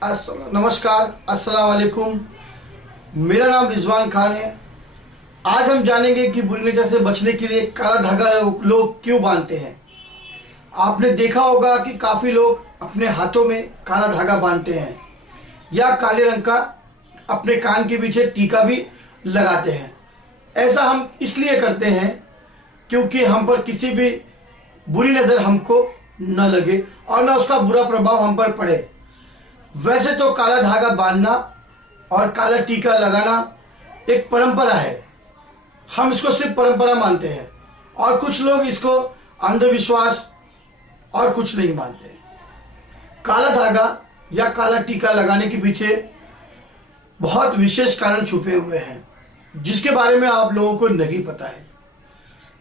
नमस्कार, अस्सलाम वालेकुम। मेरा नाम रिजवान खान है। आज हम जानेंगे कि बुरी नज़र से बचने के लिए काला धागा लोग क्यों बांधते हैं। आपने देखा होगा कि काफ़ी लोग अपने हाथों में काला धागा बांधते हैं या काले रंग का अपने कान के पीछे टीका भी लगाते हैं। ऐसा हम इसलिए करते हैं क्योंकि हम पर किसी भी बुरी नज़र हमको न लगे और न उसका बुरा प्रभाव हम पर पड़े। वैसे तो काला धागा बांधना और काला टीका लगाना एक परंपरा है। हम इसको सिर्फ परंपरा मानते हैं और कुछ लोग इसको अंधविश्वास और कुछ नहीं मानते। काला धागा या काला टीका लगाने के पीछे बहुत विशेष कारण छुपे हुए हैं जिसके बारे में आप लोगों को नहीं पता है।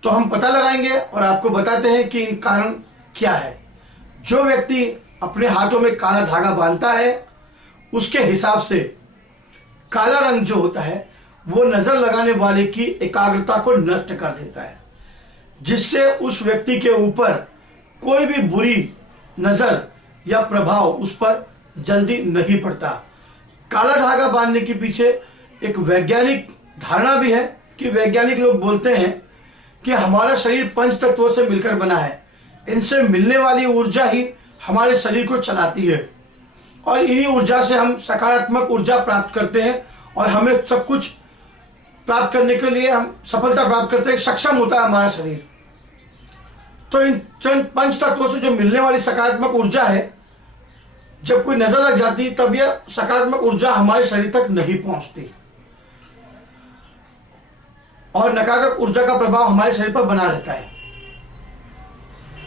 तो हम पता लगाएंगे और आपको बताते हैं कि इन कारण क्या है। जो व्यक्ति अपने हाथों में काला धागा बांधता है उसके हिसाब से काला रंग जो होता है वो नजर लगाने वाले की एकाग्रता को नष्ट कर देता है, जिससे उस व्यक्ति के ऊपर कोई भी बुरी नजर या प्रभाव उस पर जल्दी नहीं पड़ता। काला धागा बांधने के पीछे एक वैज्ञानिक धारणा भी है कि वैज्ञानिक लोग बोलते हैं कि हमारा शरीर पंच तत्वों से मिलकर बना है। इनसे मिलने वाली ऊर्जा ही हमारे शरीर को चलाती है और इन्हीं ऊर्जा से हम सकारात्मक ऊर्जा प्राप्त करते हैं और हमें सब कुछ प्राप्त करने के लिए हम सफलता प्राप्त करते हैं, सक्षम होता है हमारा शरीर। तो इन पंच तत्वों से जो मिलने वाली सकारात्मक ऊर्जा है, जब कोई नजर लग जाती तब यह सकारात्मक ऊर्जा हमारे शरीर तक नहीं पहुंचती और नकारात्मक ऊर्जा का प्रभाव हमारे शरीर पर बना रहता है।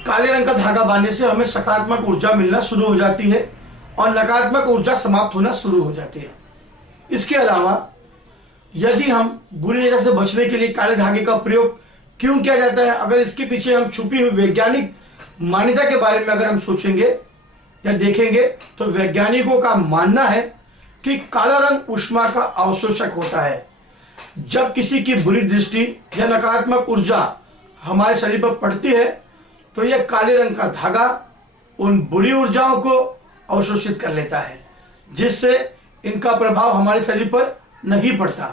काले रंग का धागा बांधने से हमें सकारात्मक ऊर्जा मिलना शुरू हो जाती है और नकारात्मक ऊर्जा समाप्त होना शुरू हो जाती है। इसके अलावा यदि हम बुरी नजर से बचने के लिए काले धागे का प्रयोग क्यों किया जाता है, अगर इसके पीछे हम छुपी हुई वैज्ञानिक मान्यता के बारे में अगर हम सोचेंगे या देखेंगे तो वैज्ञानिकों का मानना है कि काला रंग ऊष्मा का अवशोषक होता है। जब किसी की बुरी दृष्टि या नकारात्मक ऊर्जा हमारे शरीर पर पड़ती है तो यह काले रंग का धागा उन बुरी ऊर्जाओं को अवशोषित कर लेता है, जिससे इनका प्रभाव हमारे शरीर पर नहीं पड़ता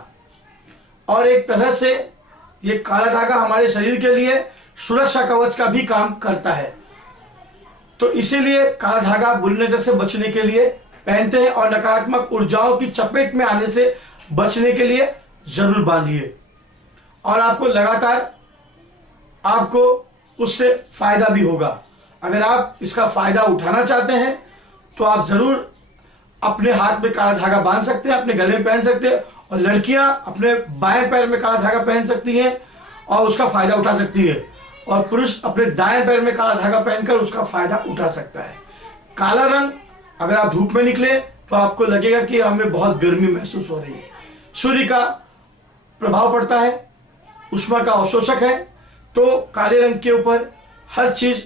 और एक तरह से ये काला धागा हमारे शरीर के लिए सुरक्षा कवच का भी काम करता है। तो इसीलिए काला धागा बुरी नजर से बचने के लिए पहनते हैं और नकारात्मक ऊर्जाओं की चपेट में आने से बचने के लिए जरूर बांधिए और आपको लगातार आपको उससे फायदा भी होगा। अगर आप इसका फायदा उठाना चाहते हैं तो आप जरूर अपने हाथ में काला धागा बांध सकते हैं, अपने गले में पहन सकते हैं और लड़कियां अपने बाएं पैर में काला धागा पहन सकती हैं और उसका फायदा उठा सकती है और पुरुष अपने दाएं पैर में काला धागा पहनकर उसका फायदा उठा सकता है। काला रंग अगर आप धूप में निकले तो आपको लगेगा कि हमें बहुत गर्मी महसूस हो रही है। सूर्य का प्रभाव पड़ता है, ऊष्मा का अवशोषक है, तो काले रंग के ऊपर हर चीज।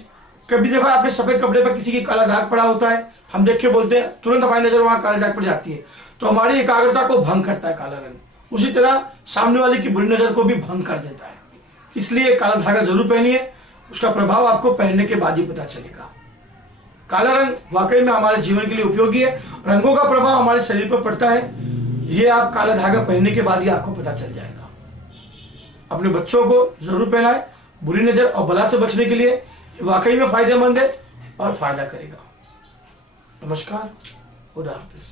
कभी देखो आपने सफेद कपड़े पर किसी की काला दाग पड़ा होता है, हम देख के बोलते हैं तुरंत हमारी नजर वहां काला दाग पड़ जाती है, तो हमारी एकाग्रता को भंग करता है काला रंग। उसी तरह सामने वाले की बुरी नजर को भी भंग कर देता है। इसलिए काला धागा जरूर पहनिए, उसका प्रभाव आपको पहनने के बाद ही पता चलेगा। काला रंग वाकई में हमारे जीवन के लिए उपयोगी है। रंगों का प्रभाव हमारे शरीर पर पड़ता है, ये आप काला धागा पहनने के बाद ही आपको पता चल जाएगा। अपने बच्चों को जरूर पहनाए। बुरी नजर और बला से बचने के लिए वाकई में फायदेमंद है और फायदा करेगा। नमस्कार, खुदा हाफिज।